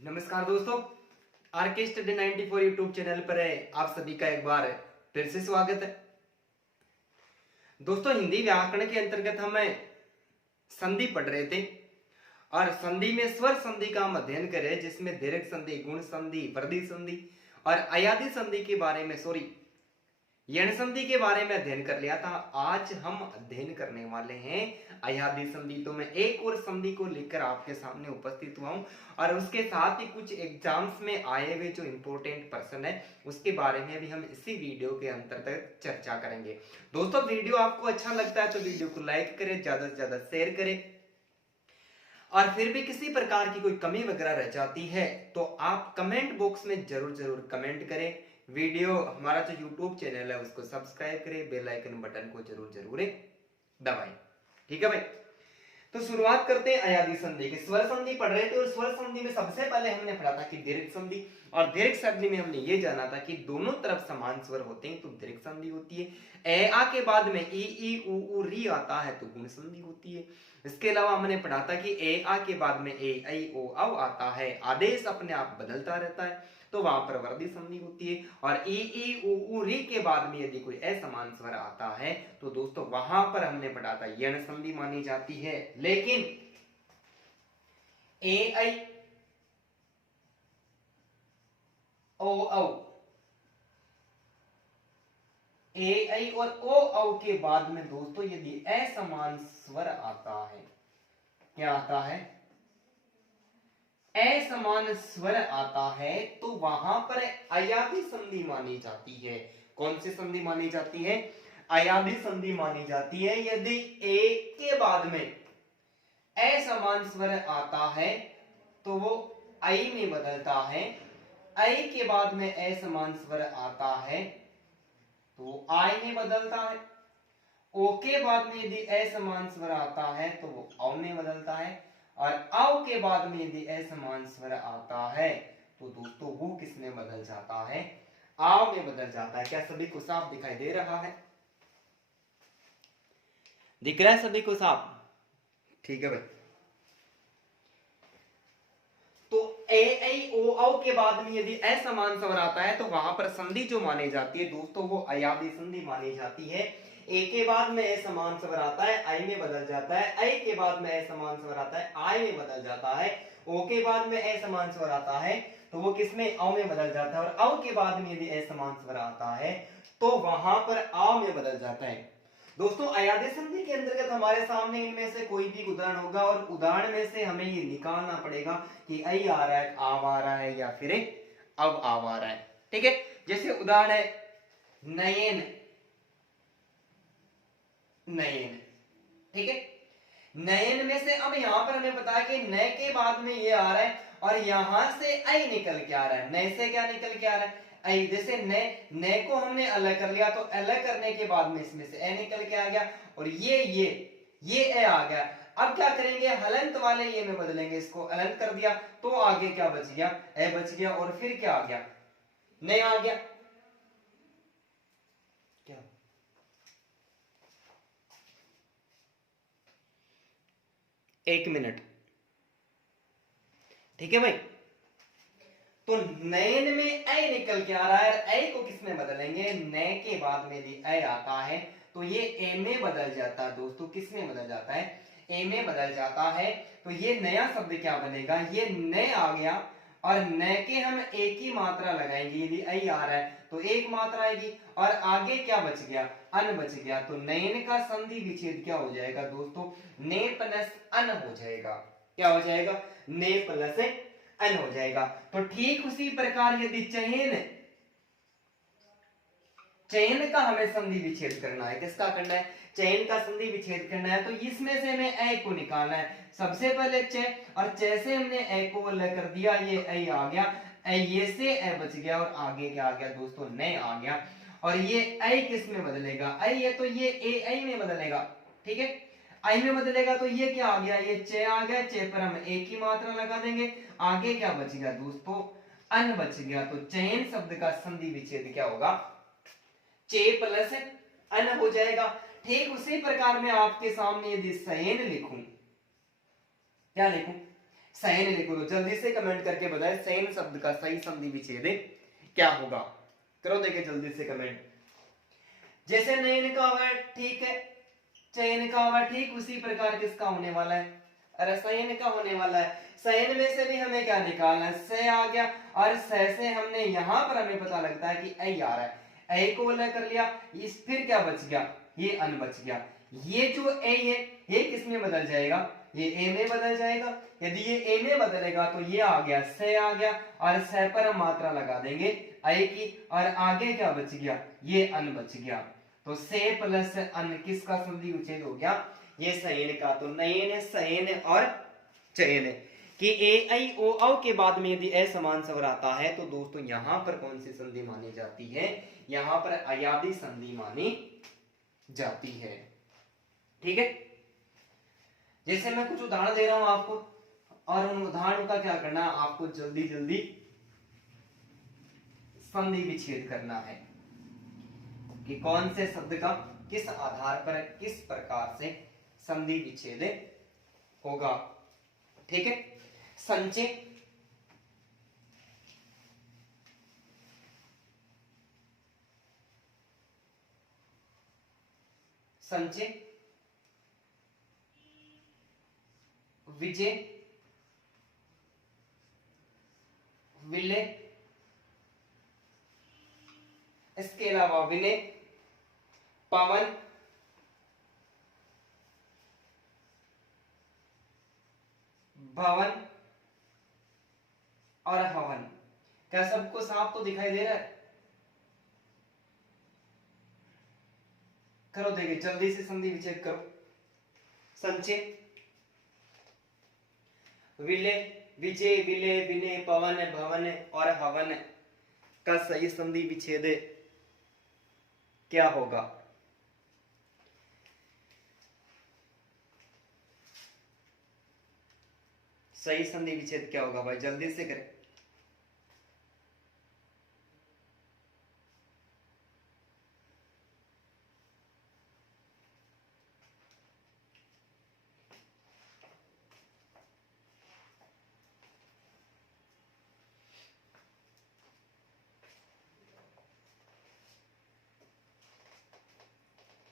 नमस्कार दोस्तों, R K study 94 YouTube channel पर है आप सभी का एक बार फिर से स्वागत है। दोस्तों, हिंदी व्याकरण के अंतर्गत हम संधि पढ़ रहे थे और संधि में स्वर संधि का हम अध्ययन कर रहे हैं, जिसमें दीर्घ संधि, गुण संधि, वृद्धि संधि और अयादि संधि के बारे में यण संधि के बारे में अध्ययन कर लिया था। आज हम अध्ययन करने वाले हैं अयादि संधि। तो मैं एक और संधि को लेकर आपके सामने उपस्थित हुआ हूं और उसके साथ ही कुछ एग्जाम्स में आए हुए जो इंपॉर्टेंट पर्सन है उसके बारे में भी हम इसी वीडियो के अंतर्गत चर्चा करेंगे। दोस्तों, वीडियो आपको अच्छा लगता है तो वीडियो को लाइक करें, ज्यादा से ज्यादा शेयर करें और फिर भी किसी प्रकार की कोई कमी वगैरह रह जाती है तो आप कमेंट बॉक्स में जरूर जरूर कमेंट करें। वीडियो हमारा जो यूट्यूब चैनल है उसको सब्सक्राइब करें, बेल आइकन बटन को जरूर जरूर दबाएं। ठीक है भाई, तो शुरुआत करते हैं अयादि संधि की। स्वर संधि पढ़ रहे थे और स्वर संधि में सबसे पहले हमने पढ़ा था कि दीर्घ संधि, और दीर्घ संधि में हमने ये जाना था कि दोनों तरफ समान स्वर होते हैं तो दीर्घ संधि होती है। ए आ के बाद में ई उ री आता है तो गुण संधि होती है। इसके अलावा हमने पढ़ा था कि ए आ के बाद में ए ऐ ओ औ आता है, आदेश अपने आप बदलता रहता है तो वहां पर वृद्धि संधि होती है। और ई उ री के बाद में यदि कोई असमान स्वर आता है तो दोस्तों वहां पर हमने पढ़ा था यण संधि मानी जाती है। लेकिन ए ऐ ओ औ, ए ऐ और ओ औ के बाद में दोस्तों यदि असमान स्वर आता है, क्या आता है, असमान स्वर आता है तो वहां पर अयादि संधि मानी जाती है। कौन सी संधि मानी जाती है? अयादि संधि मानी जाती है। यदि ए के बाद में असमान स्वर आता है तो वो ऐ में बदलता है, ऐ के बाद में असमान स्वर आता है तो वो आय में बदलता है, ओ के बाद में यदि असमान स्वर आता है तो वो औ में बदलता है, और औ के बाद में यदि असमान स्वर आता है तो दोस्तों वो किस में बदल जाता है? आव में बदल जाता है। क्या सभी को साफ दिखाई दे रहा है? दिख रहा है सभी को साफ? ठीक है भाई। तो ए ऐ ओ औ के बाद में यदि असमान स्वर आता है तो वहां पर संधि जो मानी जाती है दोस्तों वो अयादि संधि मानी जाती है। ए के बाद में असमान स्वर आता है, आई में बदल जाता है, ऐ के बाद में असमान स्वर आता है, आय में बदल जाता है, ओ के बाद में असमान स्वर आता है तो वो किसमें? औ में बदल जाता है, और औ के बाद में यदि असमान स्वर आता है तो वहां पर आ में बदल जाता है। दोस्तों, अयादि संधि के अंतर्गत हमारे सामने इनमें से कोई भी उदाहरण होगा और उदाहरण में से हमें ये निकालना पड़ेगा कि ऐ आ रहा है, आव आ रहा है या फिर अब आव आ रहा है। ठीक है, जैसे उदाहरण है नयन, नयन। ठीक है, नयन में से अब यहां पर हमें पता है कि न के बाद में ये आ रहा है और यहां से ऐ निकल के आ रहा है। न से क्या निकल के आ रहा है? ऐ। जैसे न को हमने अलग कर लिया तो अलग करने के बाद में इसमें से ए निकल के आ गया और ये ए आ गया। अब क्या करेंगे? हलंत वाले ये में बदलेंगे, इसको हलंत कर दिया तो आगे क्या बच गया? ए बच गया और फिर क्या आ गया? न आ गया। क्या? एक मिनट। ठीक है भाई, तो नयन में ऐ निकल के आ रहा है, ऐ को किस में बदलेंगे? न के बाद में यदि ऐ आता है तो ये ए में बदल जाता है। दोस्तों, किस में बदल जाता है? ए में बदल जाता है। तो ये नया शब्द क्या बनेगा? ये न आ गया और न के हम एक ही मात्रा लगाएंगे। यदि ऐ आ रहा है तो एक मात्रा आएगी और आगे क्या बच गया? अन बच गया। तो नयन का संधि विच्छेद क्या हो जाएगा दोस्तों? ने प्लस अन हो जाएगा। क्या हो जाएगा? ने प्लस अन हो जाएगा। तो ठीक उसी प्रकार यदि चयन का हमें संधि विच्छेद करना है, किसका करना है? चयन का संधि विच्छेद करना है तो इसमें से हमें ए को निकालना है। सबसे पहले च, और च से हमने ए को अलग कर दिया, ये ए आ गया, ये से ए बच गया और आगे क्या आ गया दोस्तों? न आ गया। और ये ए किस में बदलेगा? ए है तो ये ए में बदलेगा। ठीक है, आई में बदलेगा तो ये क्या आ गया? ये चे आ गया, चे पर हम एक ही मात्रा लगा देंगे, आगे क्या बच गया दोस्तों? अन बच गया। तो चयन शब्द का संधि विच्छेद क्या होगा? चे प्लस अन हो जाएगा। ठीक उसी प्रकार में आपके सामने यदि शयन लिखूं, क्या लिखूं? शयन लिखो। तो जल्दी से कमेंट करके बताएं शयन शब्द का सही संधि विच्छेद क्या होगा। करो देखे जल्दी से कमेंट। जैसे नयन का हुआ ठीक है, चयन का हुआ ठीक, उसी प्रकार किसका होने वाला है, अरे शयन का होने वाला है। शयन में से भी हमें क्या निकालना है, से आ गया, और से हमने यहां पर हमें पता लगता है कि ऐ आ रहा है, ऐ को अलग कर लिया, इस फिर क्या बच गया, ये अन बच गया। ये जो ए है ये किस में बदल जाएगा, ये ए में बदल जाएगा। यदि ये ए में बदलेगा तो ये आ गया से आ गया, और से पर हम मात्रा लगा देंगे ऐ की, और आगे क्या बच गया, ये अन बच गया। तो से प्लस अन किसका संधि विच्छेद हो गया, ये शयन का। तो नयन, शयन और चयन कि ए ऐ ओ औ के बाद में यदि असमान स्वर आता है तो दोस्तों यहां पर कौन सी संधि मानी जाती है, यहां पर अयादी संधि मानी जाती है। ठीक है, जैसे मैं कुछ उदाहरण दे रहा हूं आपको, और उन उदाहरणों का क्या करना, आपको जल्दी जल्दी संधि विच्छेद करना है कि कौन से शब्द का किस आधार पर किस प्रकार से संधि विच्छेद होगा। ठीक है, संचय, संचय, विजय, विलय, इसके अलावा विनय, पवन, भवन और हवन। क्या सबको साफ तो दिखाई दे रहा है, करो देखिए जल्दी से संधि विच्छेद करो। संचय, विलय, विजय, विलय, विनय, पवन, भवन और हवन का सही संधि विच्छेद क्या होगा। सही संधि विच्छेद क्या होगा भाई, जल्दी से करें।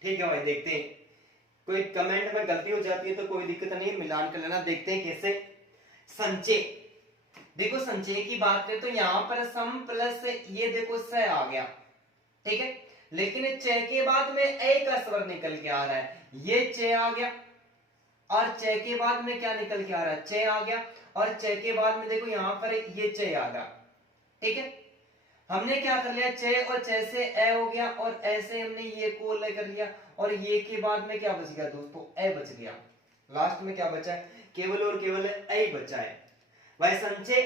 ठीक है भाई, देखते हैं, कोई कमेंट में गलती हो जाती है तो कोई दिक्कत नहीं, मिलान कर लेना। देखते हैं कैसे। संचय, देखो संचय की बात करें तो यहां पर सम प्लस ये देखो स आ गया, ठीक है, लेकिन च के बाद में ए का स्वर निकल के आ रहा है, ये च आ गया, और च के बाद में क्या निकल के आ रहा है, च आ गया, और च के बाद में देखो यहां पर ये च आ गया। ठीक है, हमने क्या कर लिया, चे और चे से ए हो गया, और ऐसे हमने ये को अलग कर लिया, और ये के बाद में क्या बच गया दोस्तों, ए बच गया। लास्ट में क्या बचा है, केवल और केवल ए बचा है। भाई संचय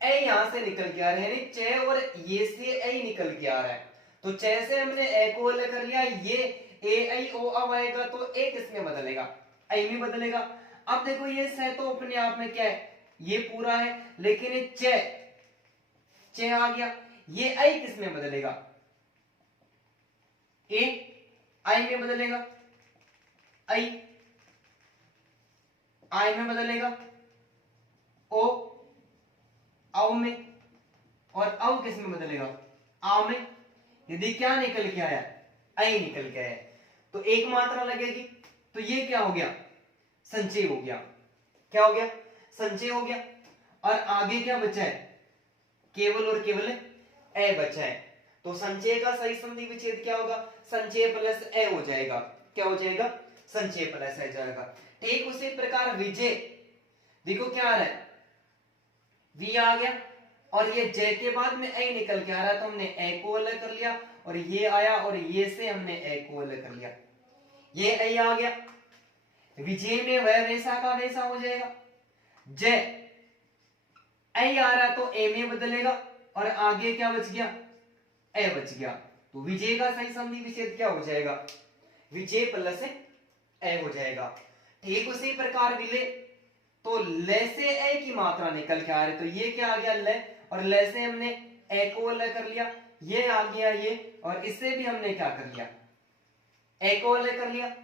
ए यहां से निकल के आ रहे हैं, चे और ये से ए निकल के आ रहा है, तो चे से हमने ए को अलग कर लिया, ये ए आई ओ अब आएगा तो ए किसमें बदलेगा, ए में बदलेगा। अब देखो ये से तो अपने आप में क्या है, ये पूरा है, लेकिन चे आ गया, ये आई किस में बदलेगा, ए आई में बदलेगा, आई में बदलेगा, ओ औ में, और औ किस में बदलेगा, आ में। यदि क्या निकल के आया, आई निकल के आया, तो एक मात्रा लगेगी, तो ये क्या हो गया, संचय हो गया। क्या हो गया, संचय हो गया, और आगे क्या बचा है, केवल और केवल ए बचा है। तो संचय का सही संधि विच्छेद क्या होगा, संचय प्लस ए हो जाएगा। क्या हो जाएगा, संचय प्लस ए जाएगा। ठीक उसी प्रकार विजय, देखो क्या आ रहा है, वी आ गया, और ये जय के बाद में ए निकल के आ रहा है, तो हमने ए को अलग कर लिया, और ये आया, और ये से हमने ए को अलग कर लिया, ये ए आ गया। विजय में वह वैसा का वैसा हो जाएगा, जय ए आ रहा तो ए में बदलेगा, और आगे क्या बच गया, ए बच गया। तो विजय का सही संधि विच्छेद क्या हो जाएगा, विजय प्लस ए हो जाएगा। ठीक उसी प्रकार विलय, तो ले से ए की मात्रा निकल के आ रही, तो ये क्या आ गया ले, और ले से हमने ए को अलग कर लिया, ये आ गया ये, और इससे भी हमने क्या कर लिया, ए को अलग कर लिया,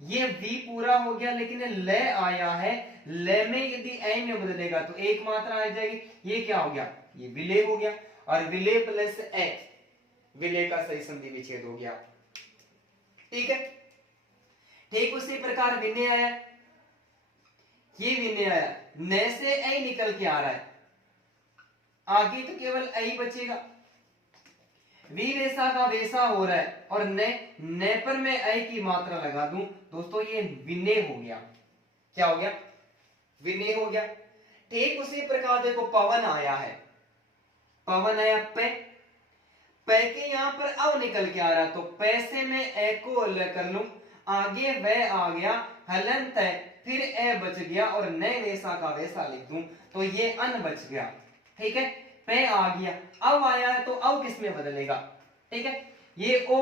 ये वी पूरा हो गया, लेकिन ल आया है, ल में यदि ए में बदलेगा तो एक मात्रा आ जाएगी, ये क्या हो गया, ये विलय हो गया, और विलय प्लस ए, विलय का सही संधि विच्छेद हो गया। ठीक है, ठीक उसी प्रकार विनय आया, ये विनय आया, न से ए निकल के आ रहा है, आगे तो केवल ए ही बचेगा, वी वैसा का वैसा हो रहा है, और न पर मैं ए की मात्रा लगा दूं दोस्तों, ये विनय हो गया, क्या हो गया, विनय हो गया। ठीक उसी प्रकार देखो पवन आया है, पवन आया पे, पे के यहां पर अव निकल के आ रहा है, तो पै से मैं ए को अलग कर लूं, आगे वह आ गया, हलंत है, फिर ए बच गया, और न वैसा का वैसा लिख दूं तो ये अन बच गया। ठीक है, पे आ गया, अब आया है तो अव किस में बदलेगा, ठीक है, ये ओ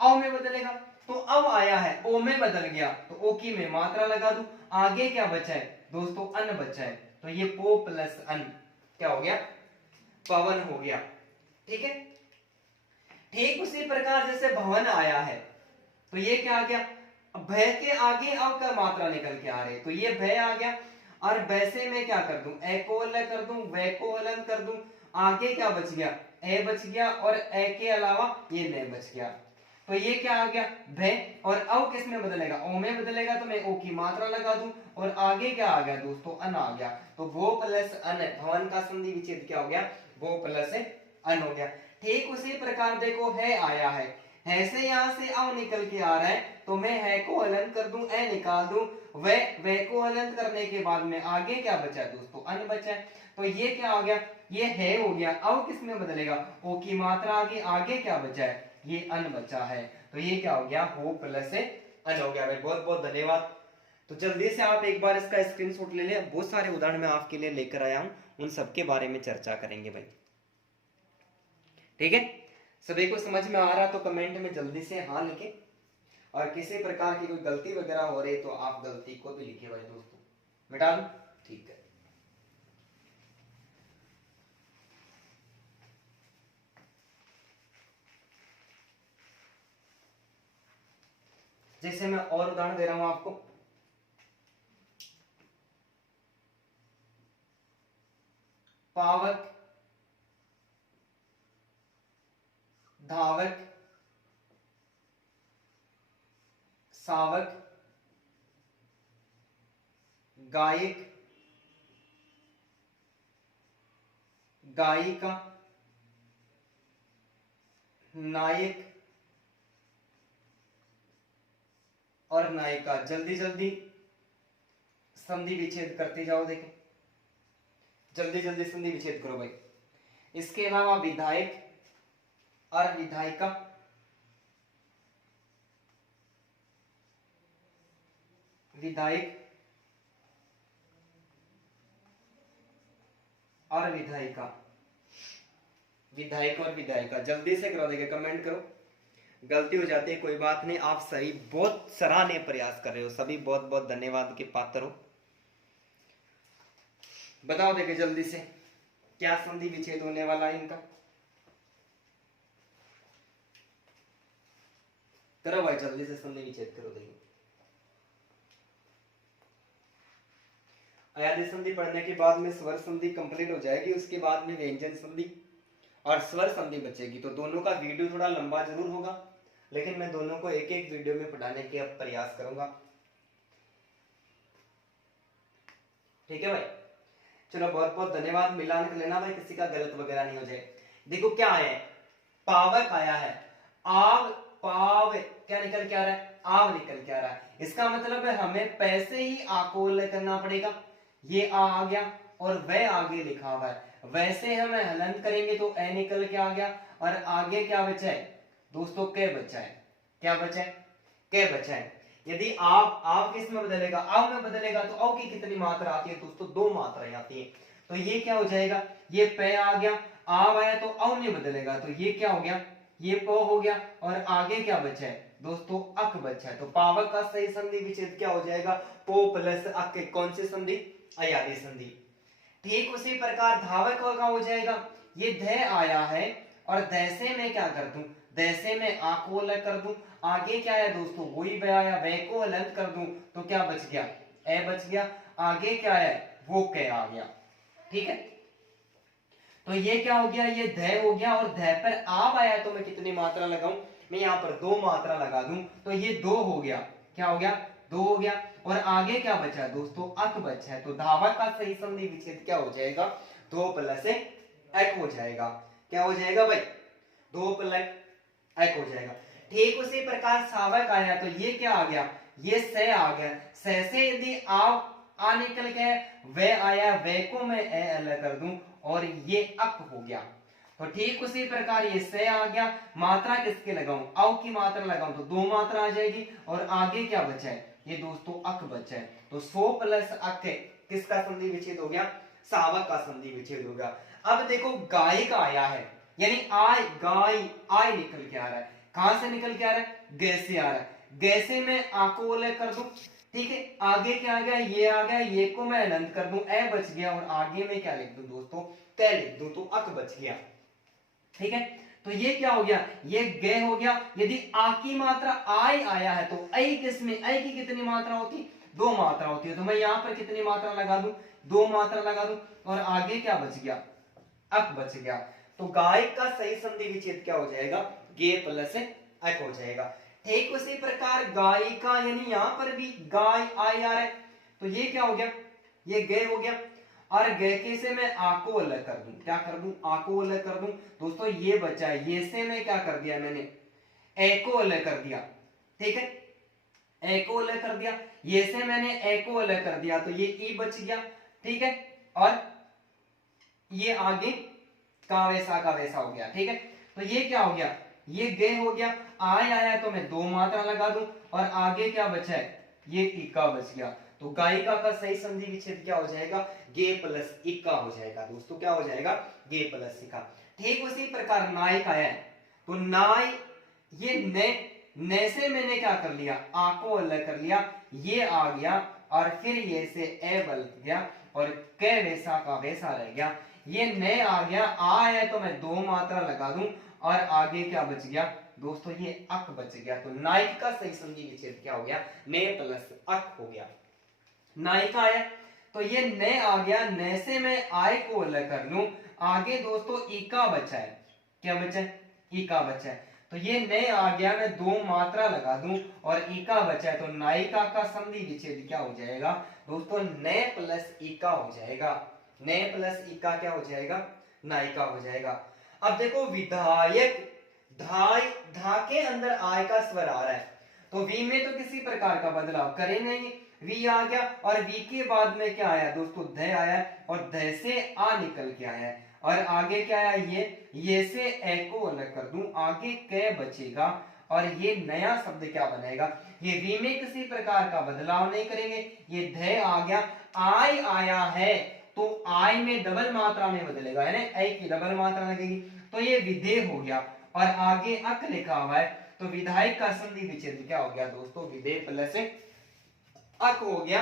औ में बदलेगा, तो अब आया है ओ में बदल गया, तो ओ की मैं मात्रा लगा दूं, आगे क्या बचा है दोस्तों, अन बचा है, तो ये पो प्लस अन क्या हो गया, पवन हो गया। ठीक है, ठीक उसी प्रकार जैसे भवन आया है, तो ये क्या आ गया, भय के आगे अब का मात्रा निकल के आ रहे, तो ये भय आ गया, और वैसे मैं क्या कर दूं, ए को अलग कर दूं, वै को अलग कर दूं, आगे क्या बच गया, ए बच गया, और ए के अलावा ये न बच गया, तो ये क्या आ गया भय, और अब किस में बदलेगा, ओ में बदलेगा, तो मैं ओ की मात्रा लगा दूं, और आगे क्या आ गया दोस्तों, अन आ गया, तो वो प्लस अन, भवन का संधि विच्छेद क्या हो गया, वो प्लस अन हो गया। ठीक उसी प्रकार देखो है आया है से यहां से अव निकल के आ रहा है, तो मैं है को हलन कर दूं, ए निकाल दूं, वे को हलन करने के बाद में आगे क्या बचा दोस्तों, अन बचा है, तो ये क्या हो गया, ये है हो गया, अब किस में बदलेगा, ओ की मात्रा आगे क्या बचा है, ये अन बचा है, तो ये क्या हो गया, हो प्लस अन हो गया। भाई बहुत बहुत धन्यवाद। तो जल्दी से आप एक बार इसका स्क्रीनशॉट ले लें, बहुत सारे उदाहरण मैं आपके लिए लेकर आया हूं, उन सबके बारे में चर्चा करेंगे भाई। ठीक है, सभी को समझ में आ रहा तो कमेंट में जल्दी से हाँ लिखे, और किसी प्रकार की कोई गलती वगैरह हो रही तो आप गलती को भी लिखे भाई दोस्तों, मिटा दूं, ठीक है। जैसे मैं और उदाहरण दे रहा हूं आपको, पावक, धावक, सावक, गायक, गायिका, नायक और नायिका। जल्दी जल्दी संधि विच्छेद करते जाओ, देखें जल्दी जल्दी संधि विच्छेद करो भाई। इसके अलावा विधायक और विधायिका, विधायक और विधायिका, विधायक और विधायिका, जल्दी से करो, देखिए कमेंट करो, गलती हो जाती है कोई बात नहीं, आप सही बहुत सराहनीय प्रयास कर रहे हो, सभी बहुत बहुत धन्यवाद के पात्र हो। बताओ देखिए जल्दी से क्या संधि विच्छेद होने वाला है इनका, करो भाई जल्दी से संधि विच्छेद करो। देखिए अयादी संधि पढ़ने के बाद में स्वर संधि कंप्लीट हो जाएगी, उसके बाद में व्यंजन संधि और स्वर संधि बचेगी, तो दोनों का वीडियो थोड़ा लंबा जरूर होगा, लेकिन मैं दोनों को एक एक वीडियो में पढ़ाने के प्रयास करूंगा। ठीक है भाई, चलो बहुत बहुत धन्यवाद, मिलान कर लेना भाई, किसी का गलत वगैरह नहीं हो जाए। देखो क्या आया है, पावक आया है, आव पाव क्या निकल के आ रहा है, आव निकल के आ रहा है, इसका मतलब है हमें पैसे ही आकोल करना पड़ेगा, ये आ गया और वह आगे लिखा हुआ है, वैसे हम हलन करेंगे तो ए निकल के आ गया, और आगे क्या बचा है दोस्तों, के बचा है, क्या बचा है, के बचा है। यदि आप किस में बदलेगा, आव में बदलेगा, तो आव की कितनी मात्रा आती है दोस्तों, दो मात्राएं आती है, तो ये क्या हो जाएगा, ये पे आ गया, आव आया तो आव में बदलेगा, तो ये क्या हो गया, ये प हो गया, और आगे क्या बचा है दोस्तों, अक बचा है, तो पावक का सही संधि विच्छेद क्या हो जाएगा, पो प्लस अक, कौन सी संधि, अयादी संधि। ठीक उसी प्रकार धावक का हो जाएगा, ये ध आया है, और ध से मैं क्या कर दूं, द से मैं आ को अलग कर दूं, आगे क्या है दोस्तों वही वे आया, वे को अलग कर दूं तो क्या बच गया, ए बच गया, आगे क्या है वो क आ गया। ठीक है, तो ये क्या हो गया, ये ध हो गया, और ध पर आव आया तो मैं कितनी मात्रा लगाऊं, मैं यहां पर 2 मात्रा लगा दूं तो ये 2 हो गया, क्या हो गया 2 हो गया, और आगे क्या बचा दोस्तों अक बचा है, तो धावक का सही संधि विच्छेद क्या हो जाएगा 2 प्लस एक हो जाएगा, क्या हो जाएगा भाई 2 प्लस एक हो जाएगा। ठीक उसी प्रकार सावक आया तो ये क्या आ गया, ये स आ गया, स से यदि आ निकल गया वे आया, वे को मैं ए अलग कर दूं और ये अक हो गया। तो ठीक उसी प्रकार ये से आ गया, मात्रा किसके लगाऊं, औ की मात्रा लगाऊं तो 2 मात्रा आ जाएगी, और आगे क्या बचा है ये दोस्तों अक बचा है, तो 100 प्लस अक किसका संधि विच्छेद हो गया, सावक का संधि विच्छेद हो गया। अब देखो गाय का आया है, यानी आय गाय आय निकल के आ रहा है, कहां से निकल के आ रहा है गे से आ रहा है, गे से मैं आ को अलग कर दूं, ठीक है, आगे क्या आ गया ये आ गया, ये को मैं अनंत कर दूं, ए बच गया, और आगे में क्या लिख दूं दोस्तों क लिख दूं तो अक बच गया। ठीक है, तो ये क्या हो गया, ये गे हो गया, यदि आ की मात्रा आय आया है तो ऐ किसमें, ऐ की कितनी मात्रा होती 2 मात्रा होती है, तो मैं यहां पर कितनी मात्रा लगा दूं 2 मात्रा लगा दूं, और आगे क्या बच गया अक बच गया। तो गाय का सही संधि विच्छेद क्या हो जाएगा गे प्लस अक हो जाएगा। ठीक उसी प्रकार गाय का, यानी यहां पर भी गाय आई आ रहा है, तो ये क्या हो गया ये गे हो गया, और गे के से मैं आ को अलग कर दूं, क्या कर दूं आ को अलग कर दूं दोस्तों, ये बचा है, ये से मैं क्या कर दिया मैंने ए को अलग कर दिया, ठीक है ए को अलग कर दिया, ये से मैंने ए को अलग कर दिया तो ये ई बच गया, ठीक है, और ये आगे का वैसा हो गया। ठीक है, तो ये क्या हो गया ये गे हो गया, आय आया तो मैं 2 मात्रा लगा दूं, और आगे क्या बचा है ये इक्का बच गया, तो गायिका का सही संधि विच्छेद क्या हो जाएगा गे प्लस इक्का हो जाएगा दोस्तों, क्या हो जाएगा गे प्लस इक्का। ठीक उसी प्रकार नायक आया है, तो नाय ये ने से मैंने क्या कर लिया आ को अलग कर लिया, ये आ गया, और फिर ये से ए बल गया, और क वैसा का वैसा रह गया, ये न आ गया, आ है तो मैं 2 मात्रा लगा दूं, और आगे क्या बच गया दोस्तों ये अक बच गया, तो नायक का सही संधि विच्छेद क्या हो गया ने प्लस अक हो गया। नायिका आया तो ये न आ गया, न से मैं आय को अलग कर लूं, आगे दोस्तों इका बचा है, क्या बचा है इका बचा है, तो ये न आ गया, मैं 2 मात्रा लगा दूं और इका बचा है, तो नायिका का संधि विच्छेद क्या हो जाएगा दोस्तों न प्लस इका हो जाएगा, न प्लस इका क्या हो जाएगा नायिका हो जाएगा। अब देखो विधायक धाय धा के अंदर आय का स्वर आ रहा है, तो वी में तो किसी प्रकार का बदलाव करे नहीं, वी आ गया, और वी के बाद में क्या आया दोस्तों ध आया, और ध से आ निकल के आया, और आगे क्या आया ये से ए को अलग कर दूं, आगे क बचेगा, और ये नया शब्द क्या बनेगा, ये वी में किसी प्रकार का बदलाव नहीं करेंगे, ये ध आ गया, आय आया है तो आय में डबल मात्रा में बदलेगा, है ना ए की डबल मात्रा लगेगी, तो ये विधेय हो गया, और आगे अक लिखा हुआ है, तो विधायक का संधि विच्छेद क्या हो गया दोस्तों विधेय प्लस अक हो गया।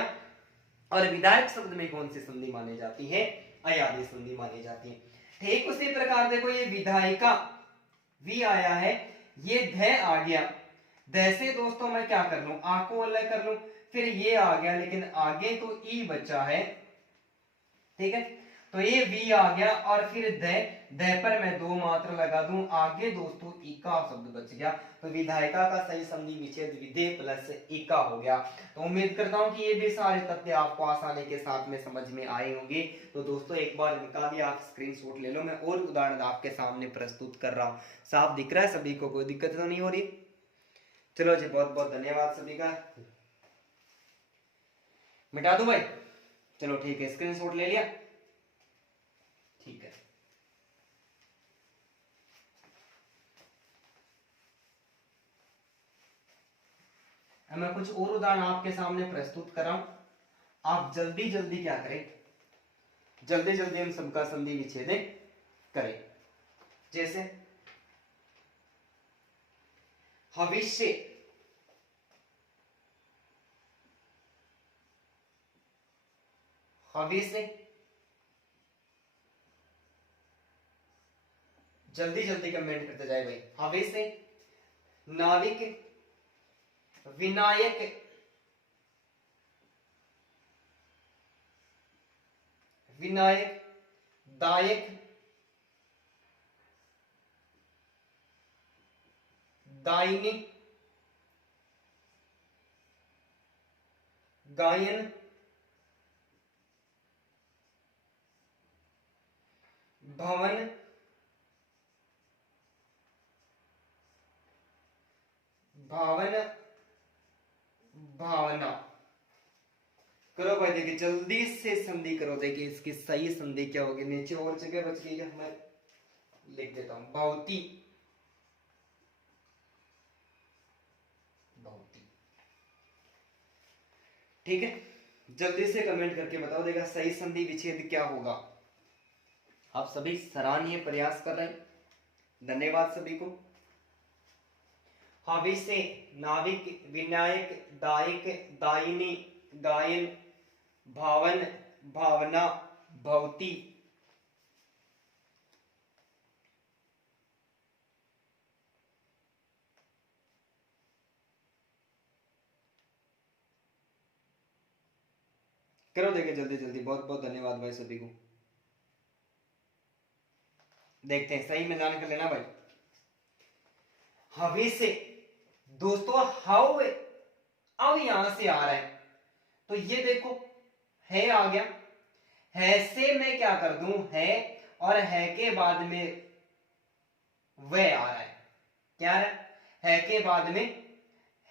और विधायक शब्द में कौन सी संधि मानी जाती है अयादी संधि मानी जाती है। ठीक उसी प्रकार देखो ये विधायिका वी आया है, ये ध आ गया, ध से दोस्तों मैं क्या कर लूं आ को अलग कर लूं, फिर ये आ गया, लेकिन आगे तो ई बचा है, ठीक है, तो ये वी आ गया, और फिर ध पर मैं 2 मात्रा लगा दूं, आगे दोस्तों इका शब्द बच गया, तो विधायिका का सही संधि विच्छेद विधेय प्लस इका हो गया। तो उम्मीद करता हूं कि ये भी सारे तथ्य आपको आसानी के साथ में समझ में आए होंगे। तो दोस्तों एक बार इनका भी आप स्क्रीनशॉट ले लो, मैं और उदाहरण आपके सामने प्रस्तुत कर रहा हूँ, साफ दिख रहा है सभी को, कोई दिक्कत तो नहीं हो रही। चलो जी बहुत बहुत धन्यवाद सभी का, मिटा दूं भाई, चलो ठीक है स्क्रीनशॉट ले लिया, ठीक है। मैं कुछ और उदाहरण आपके सामने प्रस्तुत कर रहा हूं, आप जल्दी जल्दी क्या करें, जल्दी जल्दी हम सबका संधि विच्छेद करें। जैसे भविष्य, भविष्य, जल्दी जल्दी कमेंट करते जाए भाई। हवे से नाविक, विनायक, विनायक, दायक, दायिनी, गायन, भवन, भावन, भावना। करो भाई, देखिए जल्दी से संधि करो, देखिए इसकी सही संधि क्या होगी। नीचे और जगह बच गई है, मैं लिख देता हूं, भौती, भौती। ठीक है, जल्दी से कमेंट करके बताओ देगा सही संधि विच्छेद क्या होगा। आप सभी सराहनीय प्रयास कर रहे हैं, धन्यवाद सभी को। हवि से नाविक, विनायक, दायक, दायिनी, गायन, भावन, भावना, भौती। करो देखिए जल्दी जल्दी, बहुत बहुत धन्यवाद भाई सभी को। देखते हैं, सही मिलान कर लेना भाई। हवे से दोस्तों हाउ अब यहां से आ रहा है, तो ये देखो है आ गया, है से मैं क्या कर दूं, है और है के बाद में वह आ रहा है। क्या रहा है के बाद में,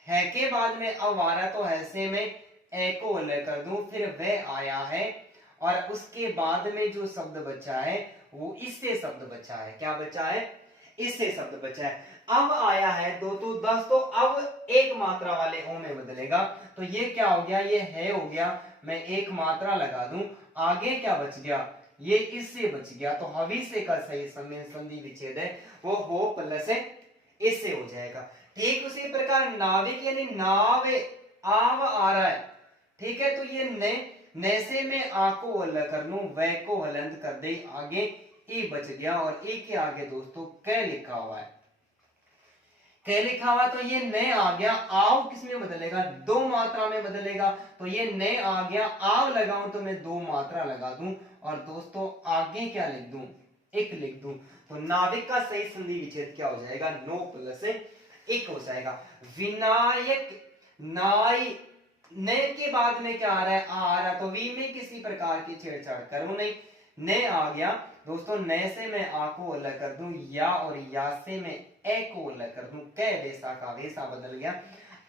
है के बाद में अब आ रहा है, तो है से मैं ए को अलग कर दूं, फिर वह आया है और उसके बाद में जो शब्द बचा है वो इससे शब्द बचा है। क्या बचा है, इससे शब्द बचा है। अब आया है दो तो 10, तो अब एक मात्रा वाले ओ में बदलेगा, तो ये क्या हो गया, ये है हो गया, मैं एक मात्रा लगा दूं, आगे क्या बच गया, ये इससे बच गया। तो हविष्य का सही संधि विच्छेद है वो हो प्लस इससे हो जाएगा। ठीक उसी प्रकार नाविक यानी नाव आव आ रहा है, ठीक है, तो ये ने से मैं आ को अलग कर लूं, वह को हलंत कर दे, आगे ए बच गया और ए के आगे दोस्तों क लिखा हुआ है। क लिखा हुआ तो ये ने आ गया, आव किस में बदलेगा, दो मात्रा में बदलेगा, तो ये ने आ गया, आव लगाऊं तो मैं दो मात्रा लगा दूं और दोस्तों आगे क्या लिख दूं, एक लिख दूं। तो नाविक का सही संधि विच्छेद क्या हो जाएगा, नो प्लस एक हो जाएगा। विनायक, नाई, ने के बाद में क्या आ रहा है, आ रहा, तो वी में किसी प्रकार की छेड़छाड़ करूं नहीं, ने आ गया दोस्तों, ने से मैं आ को अलग कर दूं, या और या से मैं ए को अलग कर दूं, कै वैसा का वैसा बदल गया।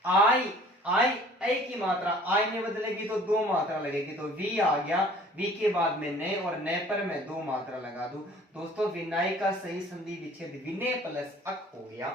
आई, आई ए की मात्रा आई में बदलेगी तो दो मात्रा लगेगी, तो वी आ गया, वी के बाद में ने और ने पर मैं दो मात्रा लगा दूं। दोस्तों विनायक का सही संधि विच्छेद विनय प्लस अक हो गया।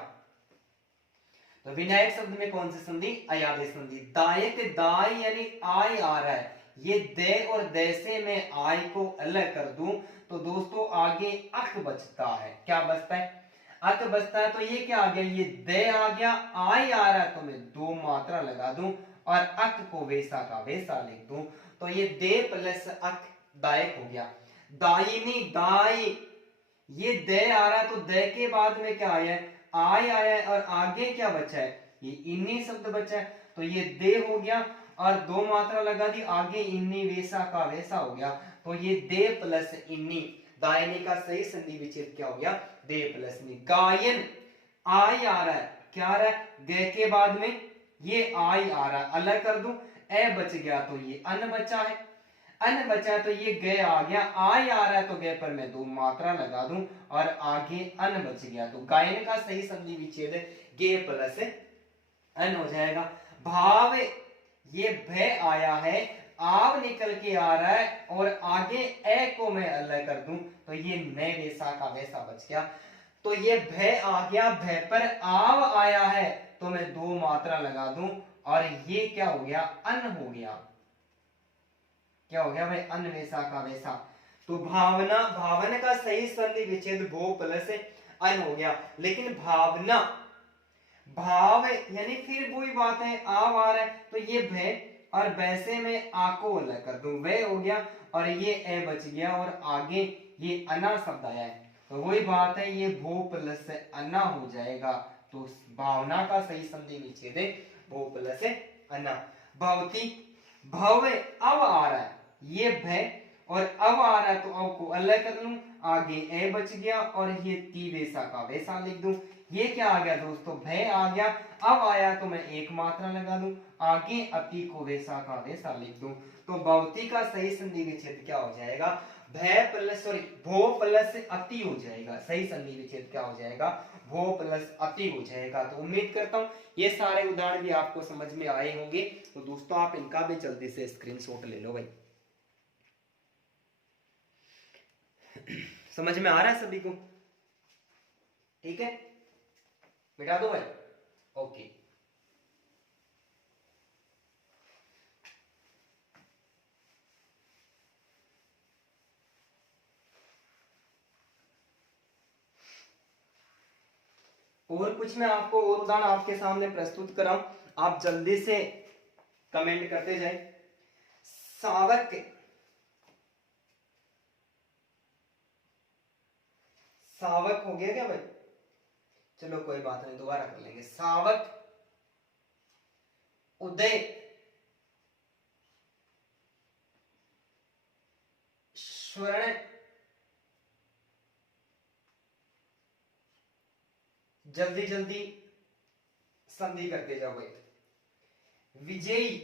तो विनायक शब्द में कौन सी संधि, अयादेश संधि। दायक, दाय यानी आई आ रहा है, ये दे और दे से मैं आई को अलग कर दूं, तो दोस्तों आगे अक बचता है। क्या बचता है, अक बचता है, तो ये क्या आ गया, ये दे आ गया, आई आ रहा है, तो मैं दो मात्रा लगा दूं और अक को वैसा का वैसा लिख दूं, तो ये दे प्लस अक दायक हो गया। दायिनी, दाई, ये दे आ रहा है, तो दे के बाद में क्या आया है, आई आया है और आगे क्या बचा है, ये इन्हीं शब्द बचा है, तो ये दे हो गया और दो मात्रा लगा दी, आगे इन्नी वैसा का वैसा हो गया, तो ये दे प्लस इन्नी। दायिनी का सही संधि विच्छेद क्या हो गया, दे प्लस इन्नी। गायन, आई आ रहा है, क्या आ रहा है, गे के बाद में ये आई आ रहा है, अलग कर दूं, ए बच गया तो ये अन बचा है, अन बचा तो ये गे आ गया, आई आ रहा है तो गे पर मैं दो मात्रा लगा दूं और आगे अन बच गया, तो गायन का सही संधि विच्छेद गे प्लस अन हो जाएगा। भाव, ये भय आया है, आव निकल के आ रहा है और आगे ए को मैं अलग कर दूं, तो ये नए वैसा का वैसा बच गया, तो ये भय आ गया, भय पर आव आया है तो मैं दो मात्रा लगा दूं और ये क्या हो गया, अन हो गया। क्या हो गया भाई, अन वैसा का वैसा। तो भावना, भावना का सही संधि विच्छेद भो प्लस अन हो गया, लेकिन भावना, भाव यानी फिर वही बात है, आव आ रहा है तो ये भय और वैसे में आ को अलग कर दूं, वह हो गया और ये ए बच गया और आगे ये अना शब्द आया है, तो वही बात है, ये भो प्लस अन्ना हो जाएगा। तो भावना का सही संधि विच्छेद है भो प्लस अन्ना। भवती, भव अब आ रहा है, ये भय और अब आ रहा है तो अब को अलग कर लूं, आगे ए बच गया और ये ती वैसा का वैसा लिख दूं। ये क्या आ गया दोस्तों, भय आ गया, अब आया तो मैं एक मात्रा लगा दूं, आगे अति को वैसा का वैसा लिख दूं। तो भवती का सही संधि विच्छेद क्या हो जाएगा, भय प्लस सॉरी भो प्लस अति हो जाएगा। सही संधि विच्छेद क्या हो जाएगा, भो प्लस अति हो जाएगा। तो उम्मीद करता हूं ये सारे उदाहरण भी आपको समझ में आए होंगे। तो दोस्तों आप इनका भी जल्दी से स्क्रीनशॉट ले लो भाई। समझ में आ रहा है सभी को, ठीक है, मिटा दो भाई, ओके। और कुछ मैं आपको और उदाहरण आपके सामने प्रस्तुत कराऊं, आप जल्दी से कमेंट करते जाए। सावक, सावक हो गया क्या भाई, चलो कोई बात नहीं, दोबारा कर लेंगे। सावक, उदय, स्वर्ण, जल्दी जल्दी संधि करते जाओ भाई। विजयी,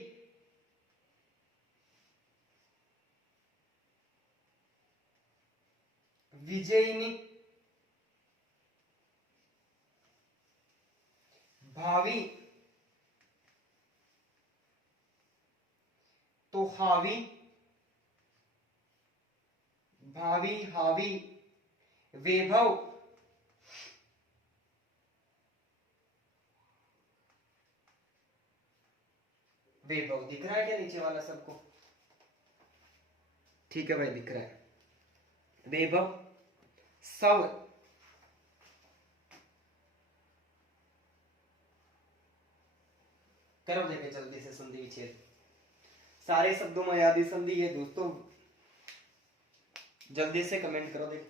विजयिनी, भावी, तो हावी, भावी हावी, वैभव, वैभव दिख रहा है क्या नीचे वाला सबको, ठीक है भाई दिख रहा है। वैभव, सव, करो देखे जल्दी से संधि विच्छेद। सारे शब्दों में आदि संधि है दोस्तों, जल्दी से कमेंट करो देखो।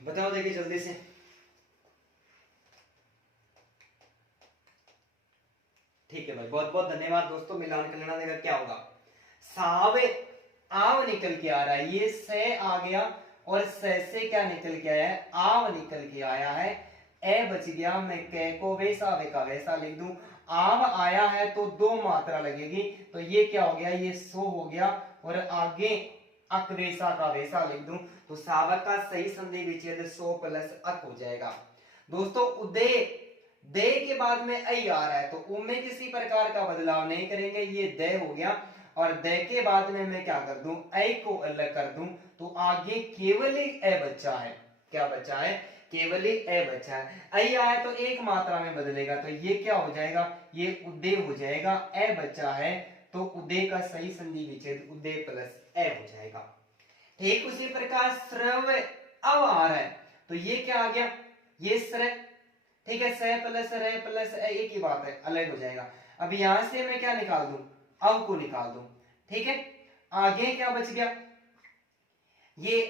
बताओ देखिए जल्दी से। ठीक है भाई, बहुत बहुत धन्यवाद दोस्तों। मिलान कर लेना, देखा क्या होगा। सावे आव निकल के आ रहा है, ये से आ गया और से क्या निकल के आया है, आव निकल के आया है। ए बच गया, मैं कै को वैसा वे का वैसा लिख दूं। आव आया है तो दो मात्रा लगेगी, तो ये क्या हो गया, ये सो हो गया और आगे अक वैसा का वैसा लिख दूं। तो सावक का सही संधि विच्छेद सो प्लस अक हो जाएगा। दोस्तों उदय, दे के बाद में ऐ आ रहा है तो उ में किसी प्रकार का बदलाव नहीं करेंगे, ये दे हो गया और दे के बाद में मैं क्या कर दूं, ऐ को अलग कर दूं, तो आगे केवल एक ए बच्चा है। क्या बचा है, केवल एक ए बचा है। ऐ आया तो एक मात्रा में बदलेगा, तो ये क्या हो जाएगा, ये उदय हो जाएगा। ए बचा है तो उदय का सही संधि विच्छेद उदय प्लस ए हो जाएगा। ठीक उसी प्रकार स्रव अब आ रहा है तो ये क्या आ गया, ये स्र, ठीक है, स प्लस रे प्लस एक ही बात है, अलग हो जाएगा। अब यहां से मैं क्या निकाल दूं, अब को निकाल दूं, ठीक है। आगे क्या बच गया, ये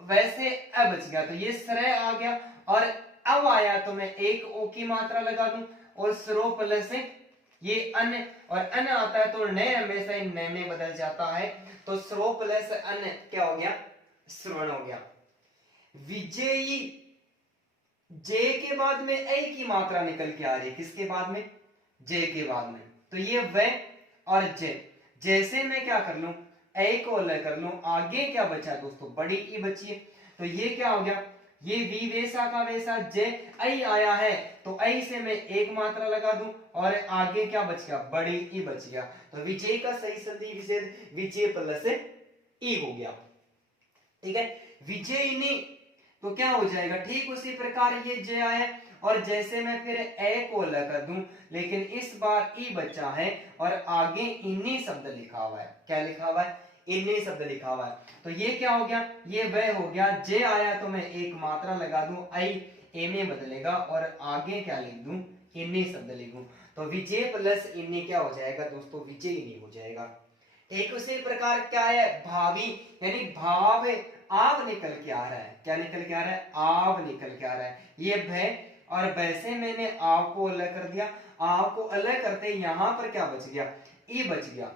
वैसे अब बच गया, तो ये स्र आ गया और अब आया तो मैं एक ओ की मात्रा लगा दूं और स्रो प्लस ये अन, और अन आता है तो न हमेशा न में बदल जाता है, तो स्रो प्लस अन क्या हो गया, श्रवण हो गया। विजयी, जे के बाद में ए की मात्रा निकल के आ रही है, किसके बाद में, जे के बाद में, तो ये व और जे, जैसे मैं क्या कर लूं, ए को अलग कर लूं, आगे क्या बचा दोस्तों, बड़ी ई बची है, तो ये क्या हो गया, ये वी वैसा का वैसा, जे ऐ आया है तो ऐ से मैं एक मात्रा लगा दूं और आगे क्या बच गया, बड़ी ई बच गया। तो विजय का सही संधि विच्छेद विजय प्लस ई हो गया, ठीक है। विजयिनी, तो क्या हो जाएगा, ठीक उसी प्रकार ये ज आया और जैसे मैं फिर ए को अलग कर दूं, लेकिन इस बार ई बचा है और आगे इन्हीं शब्द लिखा हुआ है। क्या लिखा हुआ है, इन्हीं शब्द लिखा हुआ है। तो ये क्या हो गया, ये वह हो गया, जे आया तो मैं एक मात्रा लगा दूं, आई ए में बदलेगा और आगे क्या लिख दूं, इन्हीं शब्द लिखूं। तो विजय प्लस इन्हीं क्या हो जाएगा दोस्तों, विजय इन्हीं हो जाएगा। ठीक उसी प्रकार क्या है, भावी, यानी भाव आव निकल के आ रहा है। क्या निकल के आ रहा है, आव निकल के आ रहा है। ये भय और वैसे मैंने आव को अलग कर दिया, आव को अलग करते यहां पर क्या बच गया, ई बच गया,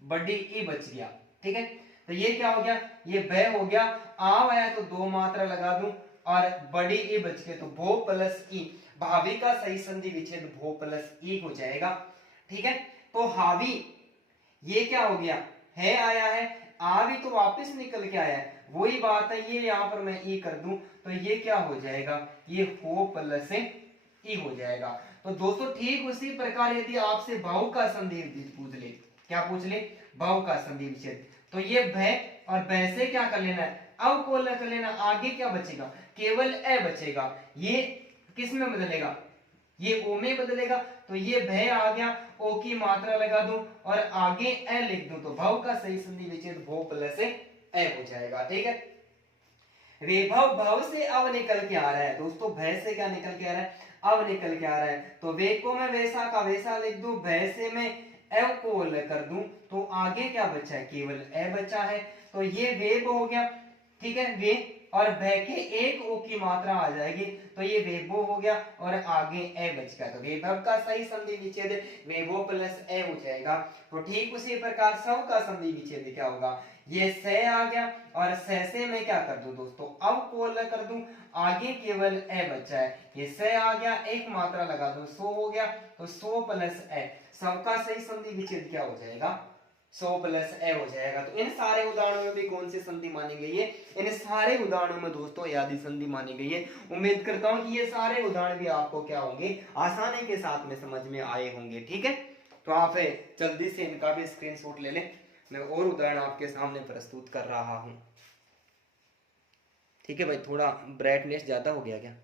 बड़ी ई बच गया। ठीक है, तो ये क्या हो गया, ये भय हो गया, आव आया तो दो मात्रा लगा दूं और बड़ी ई बच गई, तो भो प्लस ई, भावी का सही संधि विच्छेद भो प्लस ई हो जाएगा। ठीक है, तो हावी ये क्या हो गया, है आया है, आ भी तो वापस निकल के आया है, वही बात है, ये यहां पर मैं ई कर दूं तो ये क्या हो जाएगा, ये हो प्लस ई हो जाएगा। तो दोस्तों ठीक उसी प्रकार यदि आपसे भाव का संधि पूछ ले, क्या पूछ ले, भाव का संधि विच्छेद, तो ये भय और भय से क्या कर लेना है, अब को अलग कर लेना, आगे क्या बचेगा, केवल ए बचेगा, ये किस में बदलेगा, ये ओ में बदलेगा, तो ये भय आ गया, ओ की मात्रा लगा दूं और आगे ए लिख दूं, तो भाव का सही संधि विच्छेद भो प्लस ए हो जाएगा। ठीक है, विभव भव से अव निकल के आ रहा है दोस्तों, भय से क्या निकल के आ रहा है, अव निकल के आ रहा है, तो वे को मैं वैसा का वैसा लिख दूं, भय से मैं एव को अलग कर दूं, तो आगे क्या बचा है, केवल ए बचा है, तो ये वेब हो गया। ठीक है, वे और भय के एक ओ की मात्रा आ जाएगी, तो ये वेबो हो गया और आगे ए बच गया, तो वेभव का सही संधि विच्छेद वेबो प्लस ए हो जाएगा। तो ठीक उसी प्रकार सव का संधि विच्छेद क्या होगा, ये से आ गया और से मैं क्या कर दूं दोस्तों, अब को अलग कर दूं, आगे केवल ए बचा है, ये से आ गया, एक मात्रा लगा दो, सो हो गया, तो सो प्लस ए, सबका सही संधि विच्छेद क्या हो जाएगा, 100 प्लस ए हो जाएगा। तो इन सारे उदाहरणों में भी कौन सी संधि मानी गई है, इन सारे उदाहरणों में दोस्तों अयादी संधि मानी गई है। उम्मीद करता हूं कि ये सारे उदाहरण भी आपको क्या होंगे, आसानी के साथ में समझ में आए होंगे। ठीक है, तो आप जल्दी से इनका भी स्क्रीनशॉट ले लें, मैं और उदाहरण आपके सामने प्रस्तुत कर रहा हूं। ठीक है भाई, थोड़ा ब्राइटनेस ज्यादा हो गया क्या,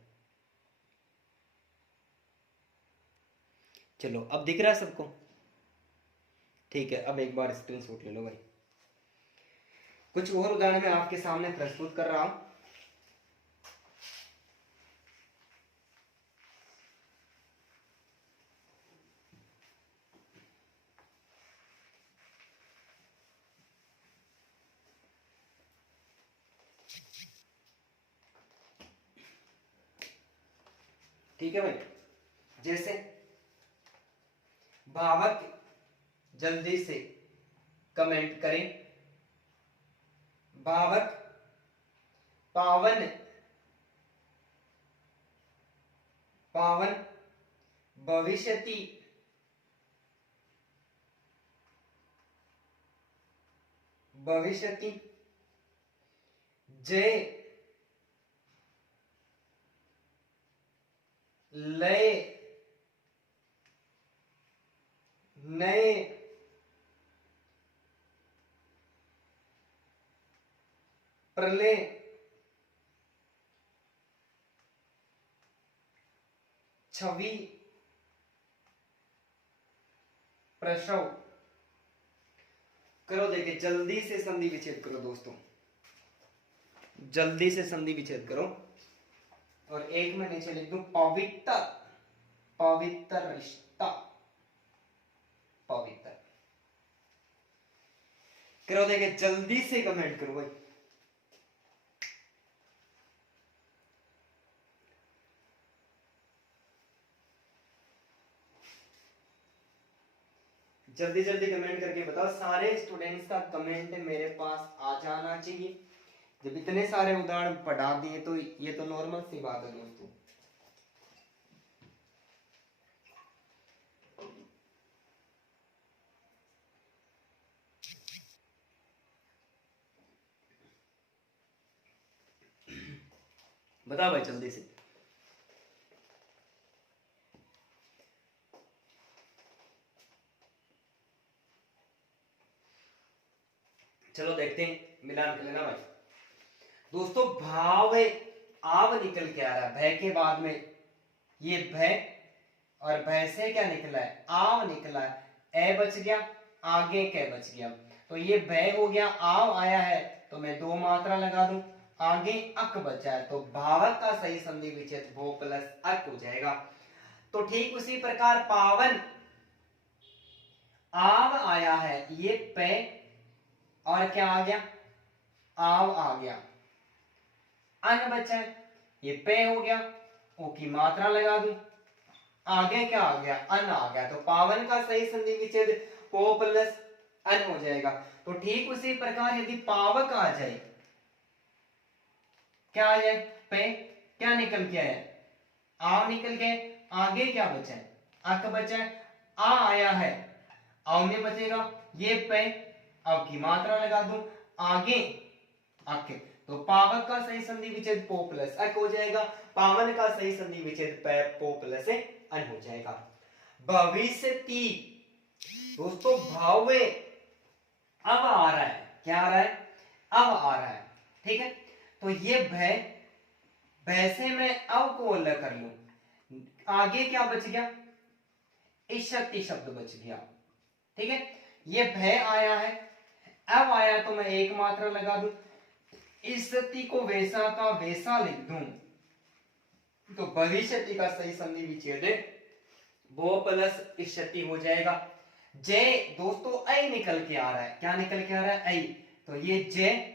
चलो अब दिख रहा है सबको, ठीक है, अब एक बार स्क्रीनशॉट ले लो भाई। कुछ और उदाहरण मैं आपके सामने प्रस्तुत कर रहा हूं। ठीक है भाई, जैसे भावक जल्दी से कमेंट करें, भावक पावन, पावन भविष्यति, भविष्यति जय लय नए प्रलय छवि प्रसव करो। देखिए जल्दी से संधि विच्छेद करो दोस्तों, जल्दी से संधि विच्छेद करो और एक में नीचे लिख दूं पवित्र, पवित्र रिश्ता, पवित्र करो। देखिए जल्दी से कमेंट करो भाई, जल्दी जल्दी कमेंट करके बताओ। सारे स्टूडेंट्स का कमेंट मेरे पास आ जाना चाहिए। जब इतने सारे उदाहरण पढ़ा दिए तो ये तो नॉर्मल सी बात है दोस्तों। बताओ भाई जल्दी से। चलो देखते हैं मिलान कर लेना भाई। दोस्तों भाव आव निकल के आ रहा है, भय के बाद में ये भय और भय से क्या निकला है, आव निकला है, ए बच गया, आगे कै बच गया। तो ये भय हो गया, आव आया है तो मैं दो मात्रा लगा दूं, आगे अक बचा है, तो भावक का सही संधि विच्छेद भो प्लस अक हो जाएगा। तो ठीक उसी प्रकार पावन आव आया है, ये पे और क्या आ गया, आव आ गया, अन बचा है, ये पे हो गया, ओ की मात्रा लगा दूं, आगे क्या आ गया, अन आ गया। तो पावन का सही संधि विच्छेद पो प्लस अन हो जाएगा। तो ठीक उसी प्रकार यदि पावक आ जाए, क्या आ जाए, पे क्या निकल के आया, आव निकल के, आगे क्या बचा है, अक बचा है, आ आया है, आव में बचेगा ये पे, आव की मात्रा लगा दूं, आगे अक, तो पावक का सही संधि विच्छेद पो प्लस अक हो जाएगा, पावन का सही संधि विच्छेद पो प्लस अन हो जाएगा। भविष्य दोस्तों भाव अब आ रहा है, क्या आ रहा है, अब आ रहा है, ठीक है। तो ये भय, भय से मैं अब को अलग कर लूं, आगे क्या बच गया, इष्यति शब्द बच गया, ठीक है। ये भय आया है, अब आया तो मैं एक मात्रा लगा दूं, इष्यति को वैसा का वैसा लिख दूं, तो भविष्यति का सही संधि विच्छेद वो प्लस इष्यति हो जाएगा। जय दोस्तों ऐ निकल के आ रहा है, क्या निकल के आ रहा है, ऐ, तो ये जय,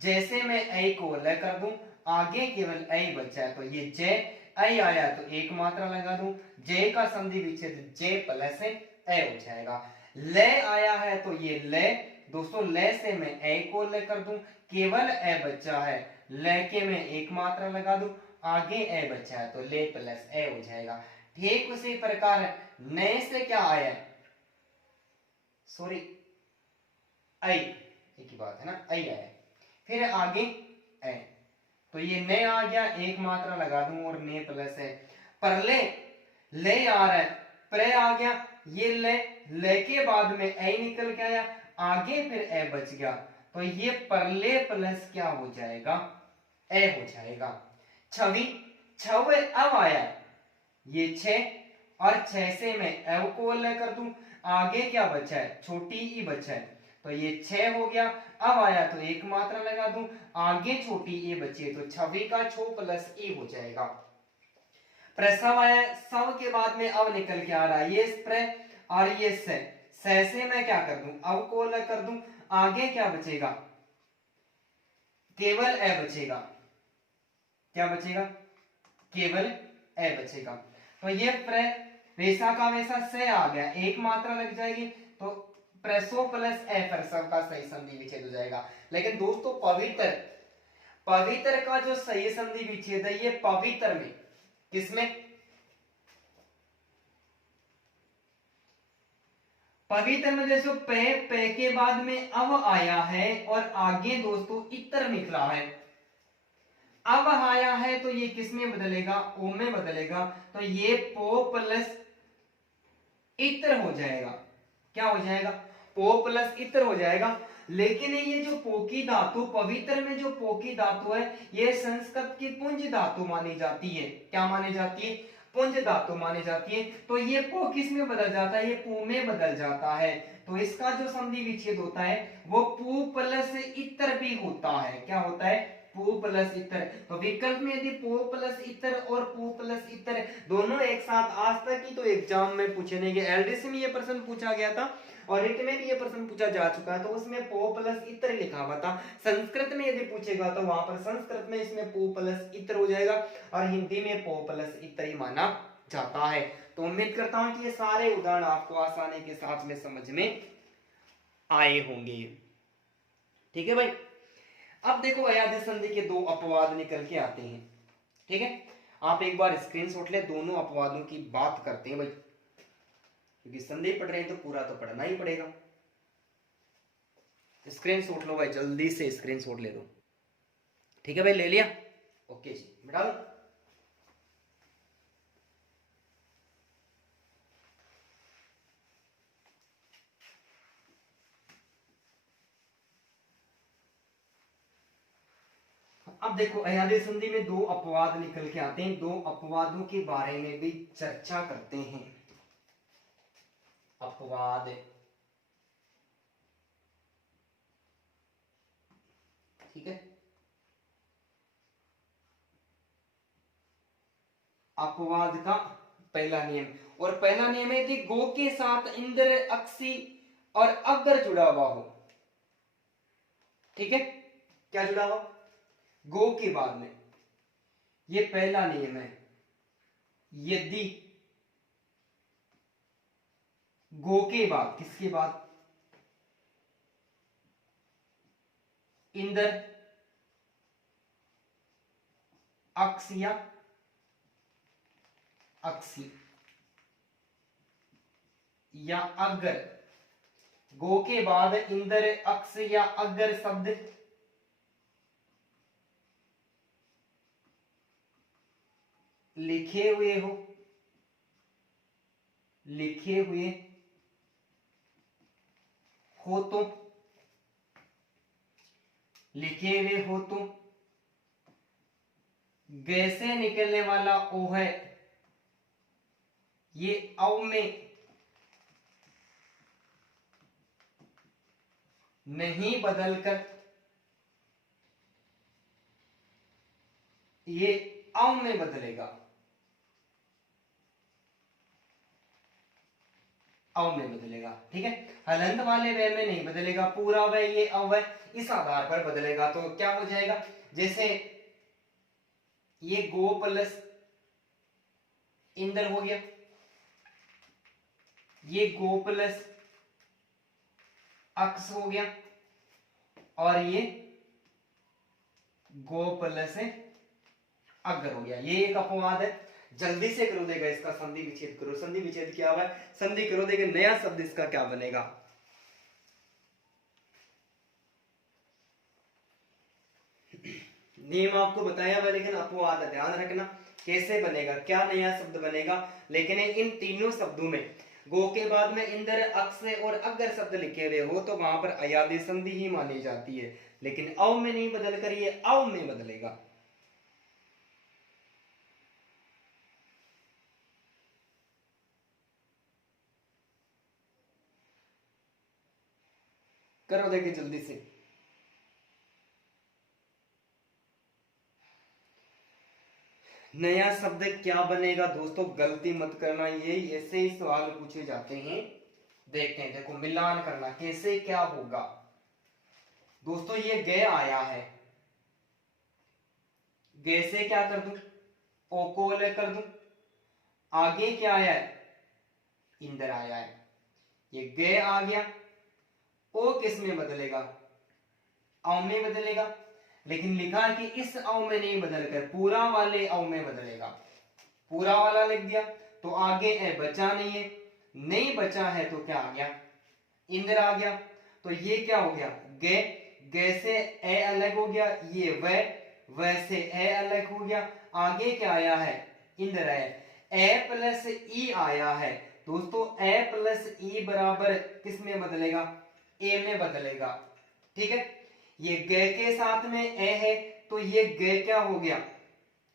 जैसे मैं ऐ को अलग कर दूं, आगे केवल ऐ बचा है, तो ये जय ऐ आया तो एक मात्रा लगा दूं, जय का संधि विच्छेद जय प्लस ऐ हो जाएगा। ले आया है तो ये ले, दोस्तों ले से मैं ऐ को अलग कर दूं, केवल ऐ बचा है, ले के मैं एक मात्रा लगा दूं, आगे ऐ बचा है, तो ले प्लस ऐ हो जाएगा। ठीक उसी प्रकार नए से क्या आया है, सॉरी आई, एक ही बात है ना, आई आया, फिर आगे ए, तो ये ने आ गया, एक मात्रा लगा दूं और ने प्लस है, परले ले आ रहा है, प्रे आ गया, ये ले के बाद में ए निकल के आया, आगे फिर ए बच गया, तो ये परले प्लस क्या हो जाएगा, ए हो जाएगा। छवि, छवे अब आया, ये छह और छह से मैं एव को अलग कर दूं, आगे क्या बचा है, छोटी ई बचा है, तो ये छह हो गया, अब आया तो एक मात्रा लगा दूं, आगे छोटी ए बची है, तो छवि का छो प्लस ई हो जाएगा। प्रसव आया, सव के बाद में अब निकल के आ रहा है, ये स्प्रे और ये से मैं क्या कर दूं, अब को अलग कर दूं, आगे क्या बचेगा, केवल ए बचेगा, क्या बचेगा, केवल ए बचेगा। तो ये वैसा का वैसा से आ गया, एक मात्रा लग जाएगी, तो प्रेसो प्लस ए प्रसव का सही संधि विच्छेद हो जाएगा। लेकिन दोस्तों पवित्र, पवित्र का जो सही संधि विच्छेद है ये पवित्र में, किसमें, पवित्र में जैसे पे के बाद में अब आया है और आगे दोस्तों इतर निकला है, अब आया है तो ये किस में बदलेगा, ओ में बदलेगा, तो ये पो प्लस इतर हो जाएगा, क्या हो जाएगा, पो प्लस इतर हो जाएगा। लेकिन ये जो पो की धातु, पवित्र में जो पो की धातु है ये संस्कृत की पुंज धातु मानी जाती है, क्या मानी जाती है, पुंज धातु मानी जाती है, तो ये पो किस में बदल जाता है, ये पू में बदल जाता है, तो इसका जो संधि विच्छेद होता है वो पू प्लस इतर भी होता है, क्या होता है, पू प्लस इतर। तो विकल्प में यदि पू प्लस इतर और पू प्लस इतर दोनों एक साथ आज तक की तो एग्जाम में पूछे नहीं गए, एलडीसी में ये प्रश्न पूछा गया था और रिट में भी ये प्रश्न पूछा जा चुका है, तो उसमें पो प्लस इतर लिखा हुआ था। संस्कृत में यदि पूछेगा तो वहां पर संस्कृत में इसमें पो प्लस इतर हो जाएगा और हिंदी में पो प्लस इतर ही माना जाता है। तो उम्मीद करता हूं कि ये सारे उदाहरण आपको आसानी के साथ में समझ में आए होंगे, ठीक है भाई। अब देखो अयादी संधि के दो अपवाद निकल के आते हैं, ठीक है, आप एक बार स्क्रीनशॉट ले, दोनों अपवादों की बात करते हैं भाई, क्योंकि संधि पढ़ रहे हैं तो पूरा तो पढ़ना ही पड़ेगा। स्क्रीनशॉट लो भाई, जल्दी से स्क्रीनशॉट ले दो, ठीक है भाई, ले लिया, ओके जी, मिटा दो। अब देखो अयादी संधि में दो अपवाद निकल के आते हैं, दो अपवादों के बारे में भी चर्चा करते हैं। अपवाद, ठीक है। अपवाद का पहला नियम, और पहला नियम है कि गो के साथ इंद्र, अक्षी और अगर जुड़ा हुआ हो, ठीक है। क्या जुड़ा हुआ? गो के बाद में, ये पहला नियम है। यदि गो के बाद, किसके बाद? इंद्र, अक्ष या अक्षी या अगर, गो के बाद इंद्र, अक्ष या अगर शब्द लिखे हुए हो, लिखे हुए हो तो, लिखे हुए हो तो ग से निकलने वाला ओ है, ये औ में नहीं बदलकर, ये औ में बदलेगा, औ में बदलेगा, ठीक है। हलंत वाले वे में नहीं बदलेगा, पूरा वह ये अव है, इस आधार पर बदलेगा। तो क्या हो जाएगा? जैसे ये गो प्लस इंद्र हो गया, ये गो प्लस अक्ष हो गया, और ये गो प्लस अगर हो गया। ये एक अपवाद है। जल्दी से करो देगा इसका संधि विच्छेद करो। संधि विच्छेद क्या हुआ है? संधि करो देगा, नया शब्द इसका क्या बनेगा? नियम आपको बताया हुआ, लेकिन अपवाद है, ध्यान रखना कैसे बनेगा, क्या नया शब्द बनेगा। लेकिन इन तीनों शब्दों में गो के बाद में इंद्र, अक्ष और अगर शब्द लिखे हुए हो तो वहां पर अयादी संधि ही मानी जाती है, लेकिन औ में नहीं बदलकर ये औ में बदलेगा। करो देखिए जल्दी से। नया शब्द क्या बनेगा दोस्तों? गलती मत करना, ये ऐसे ही सवाल पूछे जाते हैं। देखते हैं, देखो मिलान करना कैसे क्या होगा दोस्तों। ये गे आया है, गे से क्या कर दूं? ओ को अलग कर दूं। आगे क्या आया है? इंदर आया है, ये गे आ गया। ओ किस में बदलेगा? औ में बदलेगा। लेकिन लिखा है कि इस औ में नहीं बदलकर पूरा वाले औ में बदलेगा। पूरा वाला लिख दिया तो आगे ए बचा नहीं है, नहीं बचा है तो क्या आ गया? इंद्र आ गया। तो ये क्या हो गया? गे, गे से ए अलग हो गया, ये वह से ए अलग हो गया। आगे क्या आया है? इंद्र है। ए प्लस ई आया है दोस्तों। ए प्लस ई बराबर किस में बदलेगा? ए में बदलेगा, ठीक है। ये गे के साथ में ए है तो ये गे क्या हो गया?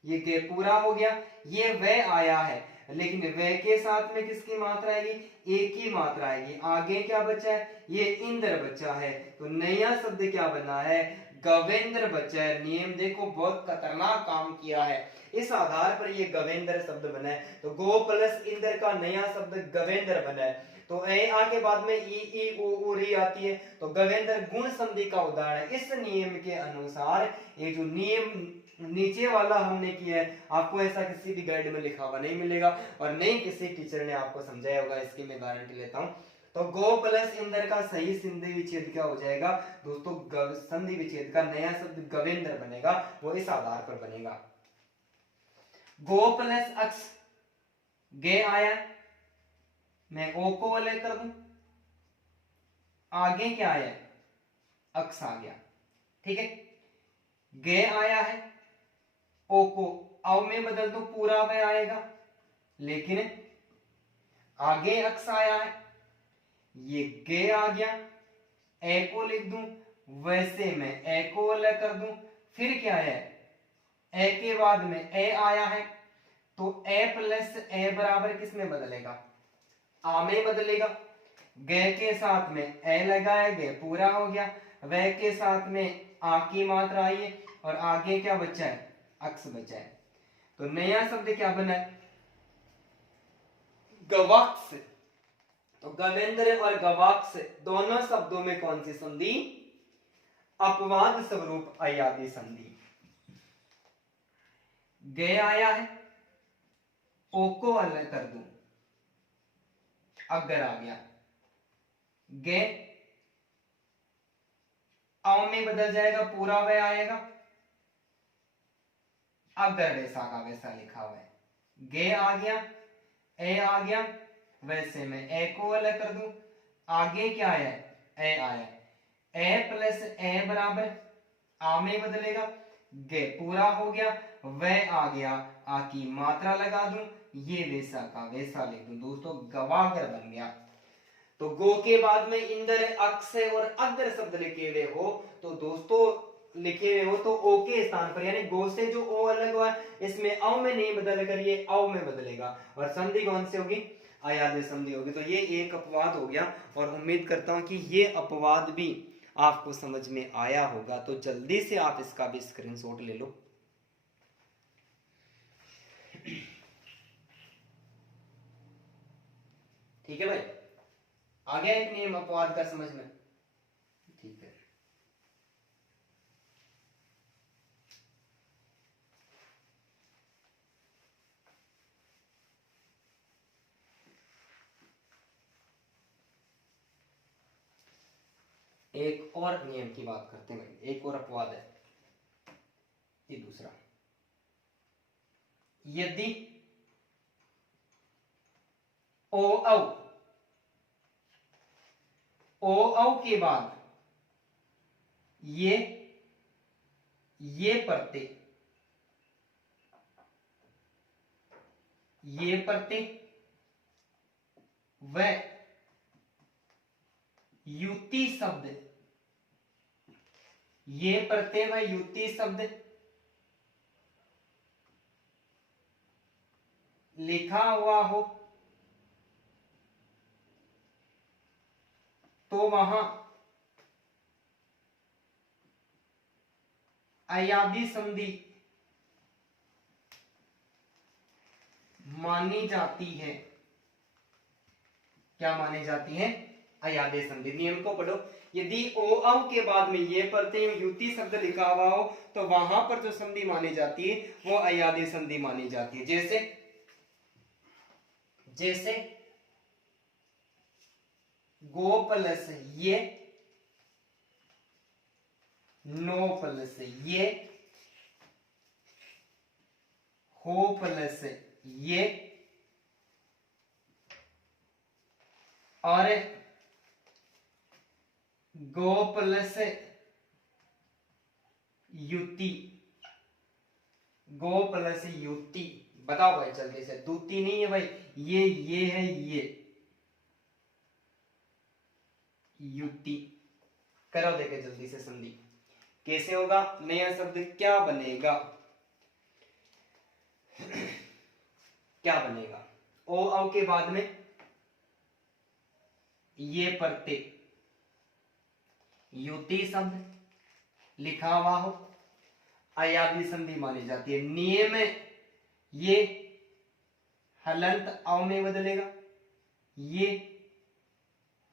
ये गे पूरा हो गया। ये वह आया है, लेकिन वह के साथ में किसकी मात्रा आएगी? एक ही मात्रा आएगी। आगे क्या बचा है? ये इंद्र बचा है। तो नया शब्द क्या बना है? गवेंद्र बचा है। नियम देखो, बहुत खतरनाक काम किया है। इस आधार पर ये गवेंद्र शब्द बना है। तो गो प्लस इंद्र का नया शब्द गवेंद्र बना है। तो ए आ के बाद में ई ओ री आती है, तो गवेंद्र गुण संधि का उदाहरण है। इस नियम के अनुसार ये जो नियम नीचे वाला हमने किया है, आपको ऐसा किसी भी गाइड में लिखा हुआ नहीं मिलेगा, और नहीं किसी टीचर ने आपको समझाया होगा, इसकी मैं गारंटी लेता हूं। तो गो प्लस इंद्र का सही संधि विच्छेद क्या हो जाएगा दोस्तों? संधि विच्छेद का नया शब्द गवेंद्र बनेगा, वो इस आधार पर बनेगा। गो प्लस अक्ष, गे आया, मैं ओ को अलग कर दूं, आगे क्या आया? अक्ष आ गया, ठीक है। गे आया है, ओ को औ में बदल दो, पूरा वह आएगा। लेकिन आगे अक्ष आया है, ये गे आ गया, ए को लिख दूं, वैसे मैं ए को अलग कर दूं, फिर क्या है? ए के बाद में ए आया है तो ए प्लस ए बराबर किस में बदलेगा, आ में बदलेगा। गे के साथ में ए लगाया, गे पूरा हो गया। वह के साथ में आ की मात्रा आई है और आगे क्या बचा है, अक्स बचा है। तो नया शब्द क्या बना है, गवाक्स। तो गवेंद्र और गवाक्स दोनों शब्दों में कौन सी संधि, अपवाद स्वरूप अयादी संधि। गे आया है, ओ को अलग कर दूं, अगर आ गया। गे आओ में बदल जाएगा, पूरा वह आएगा, अगर वैसा का वैसा लिखा हुआ है। गे आ गया, ए आ गया, वैसे मैं ए को अलग कर दूं, आगे क्या आया, ए आया। ए प्लस ए बराबर आ में बदलेगा, गे पूरा हो गया, वह आ गया, आ की मात्रा लगा दूं, ये वैसा का वैसा लिख दूं। दोस्तों गवागर बन गया। तो गो के बाद में इंदर, अक्ष और अगर शब्द लिखे हुए हो तो दोस्तों लिखे हुए हो तो ओ के स्थान पर, यानी गो से जो ओ अलग हुआ है इसमें औ में नहीं बदल कर ये औ में बदलेगा। और संधि कौन सी होगी, अयादी संधि होगी। तो ये एक अपवाद हो गया और उम्मीद करता हूं कि ये अपवाद भी आपको समझ में आया होगा। तो जल्दी से आप इसका भी स्क्रीनशॉट ले लो। ठीक है भाई, आ गया एक नियम अपवाद का समझ में, ठीक है। एक और नियम की बात करते हैं भाई, एक और अपवाद है ये दूसरा। यदि ओ औ के बाद ये प्रत्यय व युति शब्द, ये प्रत्यय व युति शब्द लिखा हुआ हो तो वहां अयादी संधि मानी जाती है। क्या मानी जाती है, अयादी संधि। नियम को पढ़ो, यदि ओ औ के बाद में ये प्रत्यय युति शब्द लिखा हुआ हो तो वहां पर जो संधि मानी जाती है वो अयादी संधि मानी जाती है। जैसे गो प्लस ये, नो प्लस ये, हो प्लस ये, और गो प्लस युति, गो प्लस युति। बताओ भाई जल्दी से, दूती नहीं है भाई, ये है ये युति। करो देखे जल्दी से संधि कैसे होगा, नया शब्द क्या बनेगा, क्या बनेगा, ओ औ के बाद में ये प्रत्यय युति शब्द लिखा हुआ हो, अयादी संधि मानी जाती है। नियम में ये हलंत औ में बदलेगा, ये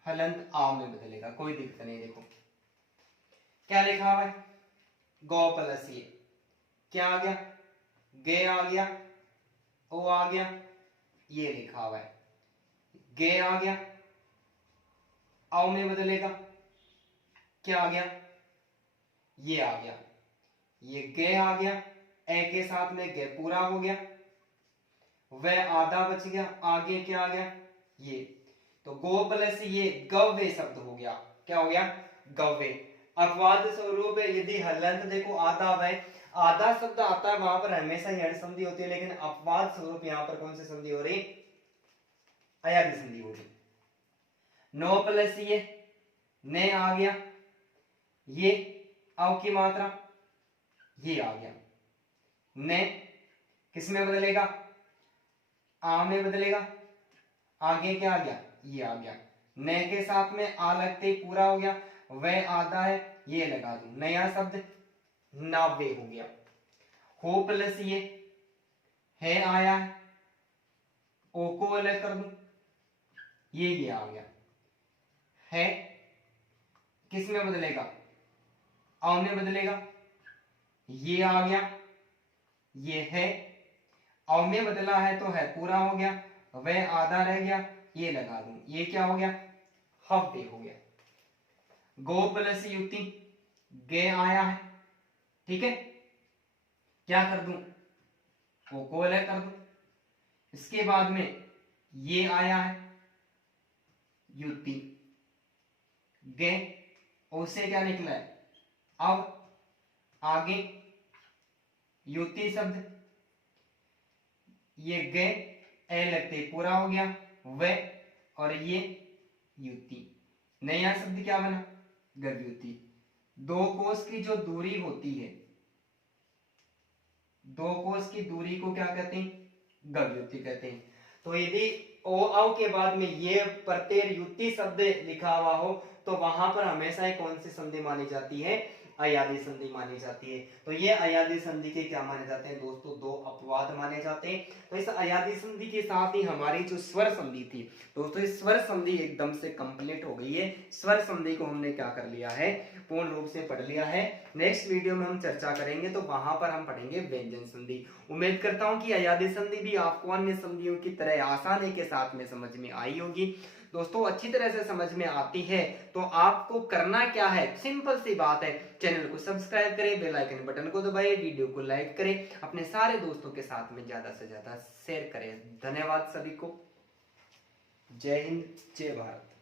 हलंत आ में बदलेगा, कोई दिक्कत नहीं। देखो क्या लिखा हुआ है, गौ प्लस ये क्या आ गया, गे आ गया, ओ आ गया, ये लिखा हुआ है, गे आ गया, आओ में बदलेगा, क्या आ गया, ये आ गया, ये गे आ गया, ए के साथ में गे पूरा हो गया, वह आधा बच गया, आगे क्या आ गया, ये। तो गो प्लस ये गव्य शब्द हो गया, क्या हो गया, गव्य। अपवाद स्वरूप यदि हलंत देखो आधा वह, आधा शब्द आता है वहां पर हमेशा यण संधि होती है, लेकिन अपवाद स्वरूप यहां पर कौन सी संधि हो रही, अयादी संधि हो रही। नो प्लस ये ने आ गया, ये औ की मात्रा ये आ गया, ने किस में बदलेगा, आ में बदलेगा। आगे क्या आ गया, ये आ गया, ने के साथ में आ लगते ही पूरा हो गया, वह आधा है, ये लगा दूं, नया शब्द नावे हो गया। हो प्लस ये है आया है, ओ को अलग कर दूं, ये आ गया है, किस में बदलेगा, आ में बदलेगा, ये आ गया, ये है, आ में बदला है तो है पूरा हो गया, वह आधा रह गया, ये लगा दूं, ये क्या हो गया, हफ्ते हो गया। गो प्लस युति, गे आया है, ठीक है, क्या कर दूं, ओ को अलग कर दूं। इसके बाद में ये आया है युति, गे, ओ से क्या निकला है, अब आगे युति शब्द, ये गे ए लगते पूरा हो गया, वे और ये युति, नया शब्द क्या बना, गव्युति। दो कोस की जो दूरी होती है, दो कोस की दूरी को क्या कहते हैं, गव्युति कहते हैं। तो यदि ओ औ के बाद में ये प्रत्यय युति शब्द लिखा हुआ हो तो वहां पर हमेशा कौन सी संधि मानी जाती है, अयादी संधि मानी जाती है। तो ये अयादी संधि के क्या माने जाते हैं दोस्तों, दो अपवाद माने जाते हैं। तो इस अयादी संधि के साथ ही हमारी जो स्वर संधि थी दोस्तों, इस स्वर संधि एकदम से कंप्लीट हो गई है। स्वर संधि को हमने क्या कर लिया है, पूर्ण रूप से पढ़ लिया है। नेक्स्ट वीडियो में हम चर्चा करेंगे तो वहां पर हम पढ़ेंगे व्यंजन संधि। उम्मीद करता हूं कि अयादी संधि भी आपको अन्य संधियों की तरह आसानी के साथ में समझ में आई होगी। दोस्तों अच्छी तरह से समझ में आती है तो आपको करना क्या है, सिंपल सी बात है, चैनल को सब्सक्राइब करें, बेल आइकन बटन को दबाएं, वीडियो को लाइक करें, अपने सारे दोस्तों के साथ में ज्यादा से ज्यादा शेयर करें। धन्यवाद सभी को, जय हिंद, जय भारत।